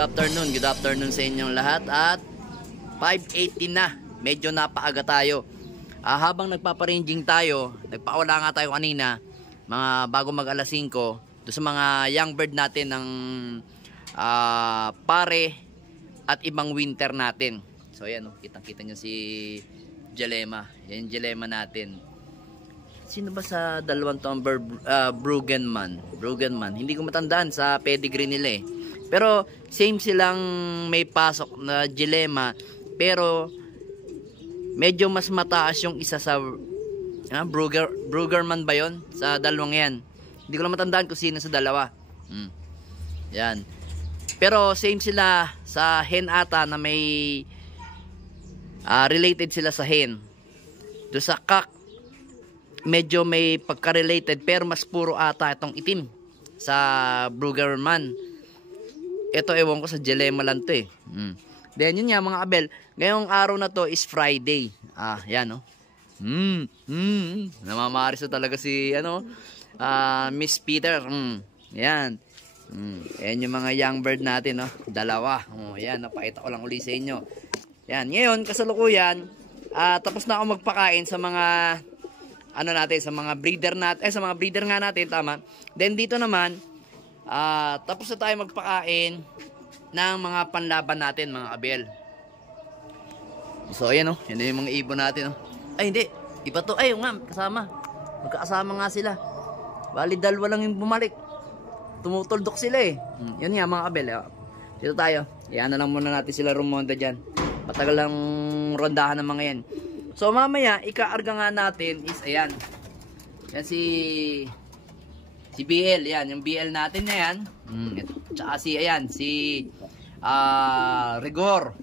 good afternoon sa inyong lahat at 5:18 na, medyo napaaga tayo. Habang nagpaparanging tayo, nagpawala nga tayo kanina, mga bago mag alas 5, doon sa mga young bird natin ng pare at ibang winter natin. So ayan, kitang-kita nyo si Jelema, yan yung Jelema natin. Sino ba sa dalawang toong Brueggemann? Hindi ko matandaan sa pedigree nila eh. Pero same silang may pasok na Jelema, pero medyo mas mataas yung isa sa Brueggemann ba yon sa dalawang yan. Hindi ko lang matandaan kung sino sa dalawa. Yan. Pero same sila sa hen ata na may related sila sa hen. Do sa cock medyo may pagka-related, pero mas puro ata itong itim sa Brueggemann. Ito ewan ko sa Jelema lang to eh. Then yun nga mga kabel, ngayong araw na to is Friday. Yan no. Namamaris talaga si Miss Peter. Yan. Yan yung mga young bird natin, no? Dalawa. Yan, napakita ko lang uli sa inyo. Yan, ngayon kasalukuyan, tapos na ako magpakain sa mga sa mga breeder natin, sa mga breeder nga natin, tama. Then dito naman, tapos na tayo magpakain ng mga panlaban natin, mga kabel. So ayan yan yung mga ibon natin. Ay hindi, iba to. Ay nga, kasama. Magkakasama nga sila. Bali dalawa lang yung bumalik. Tumutuldok sila eh. Yun nga mga kabel. Dito tayo. Iyan na lang muna natin sila rumonda dyan. Matagal lang rondahan ng mga yan. So mamaya, ikaarga nga natin is ayan. Yan si BL. Yan, yung BL natin na yan. Tsaka si Rigor.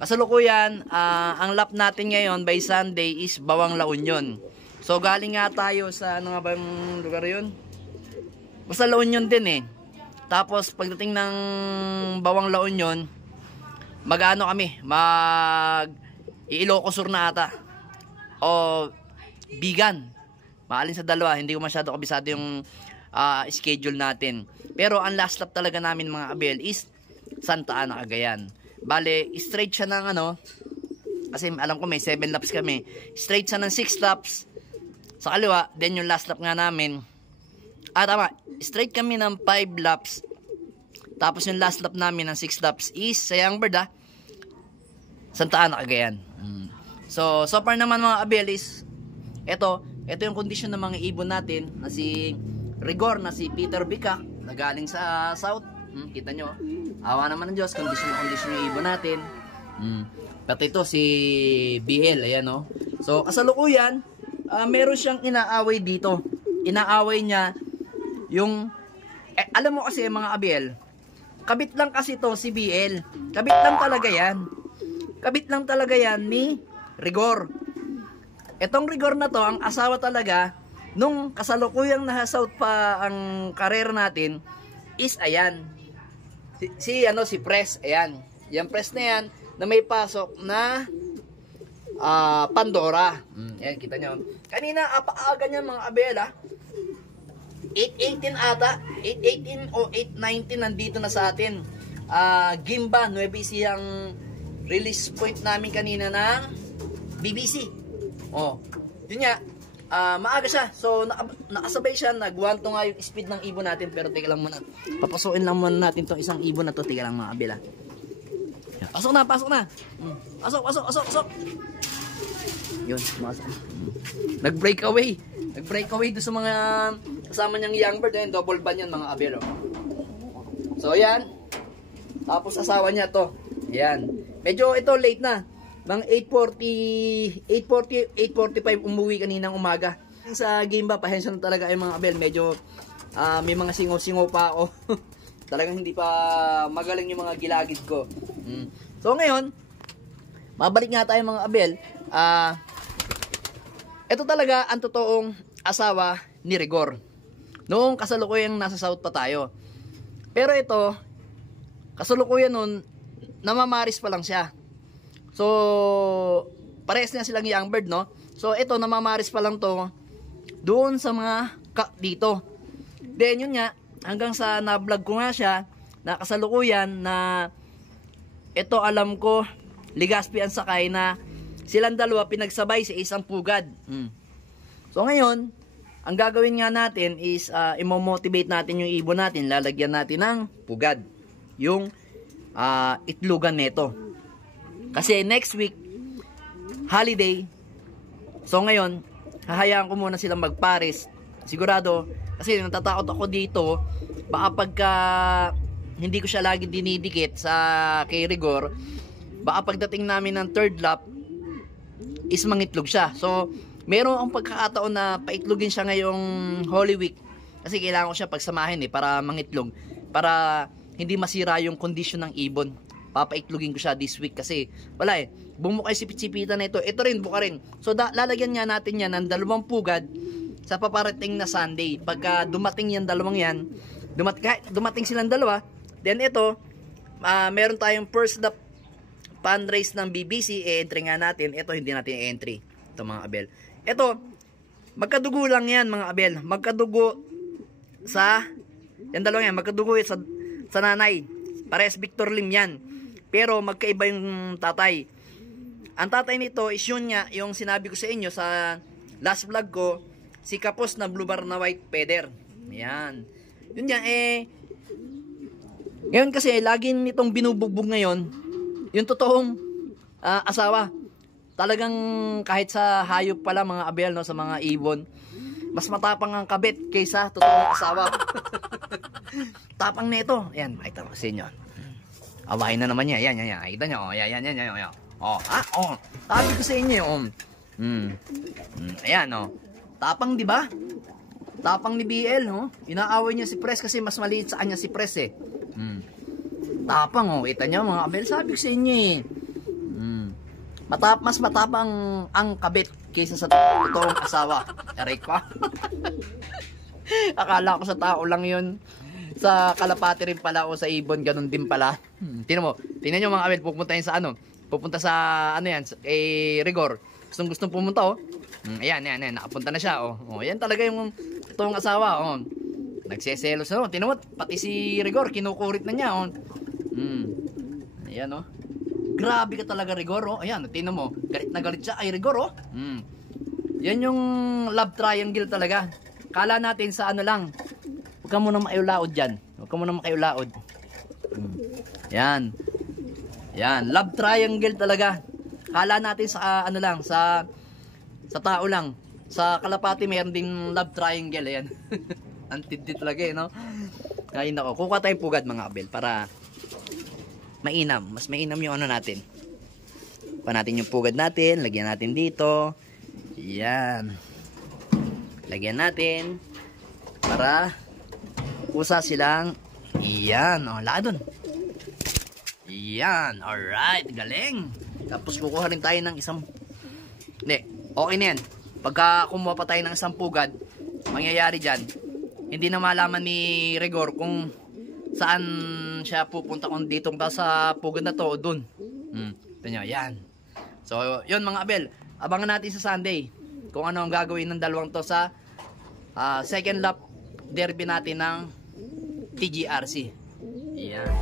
Kasalukuyan, ang lap natin ngayon by Sunday is Bawang La Union. So galing nga tayo sa ano nga ba yung lugar yun? Basta La Union din eh. Tapos pagdating ng Bawang La Union, mag-ano kami, Ilocos Sur na ata. O Bigan. Maalin sa dalawa, hindi ko masyado kabisado yung schedule natin. Pero ang last lap talaga namin mga abel is Santa Ana, Cagayan. Bale, straight siya ng kasi alam ko may 7 laps kami. Straight siya ng 6 laps sa kaliwa, then yung last lap nga namin. Tama, straight kami ng 5 laps. Tapos yung last lap namin ng 6 laps is sa young bird Santa Ana, Cagayan. So far naman mga abel is ito yung kondisyon ng mga ibon natin na si Rigor, na si Peter Bica na galing sa South. Kita nyo, awa naman ng Diyos, kondisyon yung ibon natin. Pati ito si BL, ayan no. So kasalukuyan, meron siyang inaaway dito. Inaaway niya yung alam mo kasi mga abel, kabit lang kasi to si BL. Kabit lang talaga yan ni Rigor. Etong Rigor na to, ang asawa talaga nung kasalukuyang nasa South pa ang karera natin is ayan. Si Press, ayan. Yung Press na yan na may pasok na Pandora. Ayan, kita nyo. Kanina, apaaga niya mga abel 8:18 ata. 8:18 o 8:19 nandito na sa atin. Gimba, 9 siyang release point namin kanina ng BBC. Yun nga. Maaga siya. So, nakasabay siya. Nagwanto nga yung speed ng ibon natin. Pero teka lang muna. Papasukin lang muna natin itong isang ibon na to. Teka lang mga kabila. Pasok na. Pasok. Yun, pumasok. Nag-breakaway doon sa mga kasama niyang young bird. Yun, double ban yan mga kabila. So, yan. Tapos asawa niya to. Yan. Medyo ito late na. Bang 8:45 umuwi kaninang umaga. Sa game ba, pasensya na talaga ay mga abel. Medyo may mga singaw-singaw pa ako. Talagang hindi pa magaling yung mga gilagid ko. So ngayon, mabalik nga tayo mga abel. Ito talaga ang totoong asawa ni Rigor. Noong kasalukuyang nasa South pa tayo. Pero ito, kasalukuyan nun, namamaris pa lang siya. So, parehas na silang young bird, no? So, ito, namamaris pa lang to doon sa mga dito. Then, yun nga, hanggang sa na-vlog ko nga siya, na kasalukuyan na ito alam ko, Legaspi ang sakay na silang dalawa pinagsabay sa isang pugad. So ngayon, ang gagawin nga natin is imo-motivate natin yung ibon natin, lalagyan natin ng pugad. Yung itlogan nito. Kasi next week, holiday. So ngayon, hahayaan ko muna silang magpares. Sigurado, kasi natatakot ako dito, baka pagka hindi ko siya lagi dinidikit sa kay Rigor, baka pagdating namin ng third lap, is mangitlog siya. So, meron ang pagkakataon na paitlogin siya ngayong Holy Week. Kasi kailangan ko siya pagsamahin para mangitlog. Para hindi masira yung kondisyon ng ibon. Papaitlogin ko siya this week kasi wala bumukay sipit-sipitan na ito. Ito rin, buka rin. So, lalagyan nga natin yan ng 2 pugad sa paparating na Sunday. Pagka dumating yan, dalawang yan, dumating silang dalawa, then ito, meron tayong first lap fundraise ng BBC, i-entry nga natin. Ito, hindi natin i-entry. Ito mga abel. Ito, magkadugo lang yan mga abel. Magkadugo sa, yan dalawa yan, magkadugo sa nanay. Pares Victor Lim yan. Pero magkaiba yung tatay. Ang tatay nito is yun nga, yung sinabi ko sa inyo sa last vlog ko, si Kapos na blue bar na white feather. Yan. Yun nga ngayon kasi laging nitong binubugbog ngayon yung totoong asawa. Talagang kahit sa hayop pala mga abel, no, sa mga ibon, mas matapang ang kabit kaysa totoong asawa. Tapang nito. Ayan, makita ko sa inyo. Awahin na naman niya. Yan. Nakita niyo. Yan. Sabi ko sa inyo. Ayan, oh. Tapang, di ba? Tapang ni BL, no? Inaaway niya si Pres kasi mas maliit sa kanya si Pres, eh. Tapang, oh. Kita niyo, mga abel. Sabi ko sa inyo, eh. Mas matapang ang kabit kaysa sa totoong asawa. Erik pa. Akala ko sa tao lang yun. Sa kalapati rin pala o sa ibon, ganun din pala. Tingnan nyo mga abel, pupunta yun sa pupunta sa yan, kay Rigor. Gustong pumunta, oh. Ayan, nakapunta na siya, oh. Yan talaga yung totoong asawa, oh. Nagseselos na, oh. Tingnan mo, pati si Rigor, kinukurit na niya, oh. Ayan, oh. Grabe ka talaga, Rigor, oh. Ayan, tingnan mo, galit na galit siya, ay Rigor, oh. Yan yung love triangle talaga. Kala natin sa lang, huwag ka muna makiulaod dyan. Yan. Love triangle talaga. Kala natin sa sa tao lang. Sa kalapati meron din love triangle. Ayan. Antindi talaga, no? Ay, nako. Kukuha tayong pugad mga abel para mainam. Mas mainam yung natin. Kuha natin yung pugad natin. Lagyan natin dito. Yan. Lagyan natin para kusa silang yan, oh, laadon. Yan, alright, galing. Tapos kukuha rin tayo ng isang okay na yan. Pagka kumuha pa tayo ng isang pugad, mangyayari dyan, hindi na malaman ni Rigor kung saan siya pupunta, kung dito sa pugad na to o dun. Ito nyo, yan. So, yun mga abel, abangan natin sa Sunday kung ano ang gagawin ng dalawang to sa second lap derby natin ng TGRC. Yan.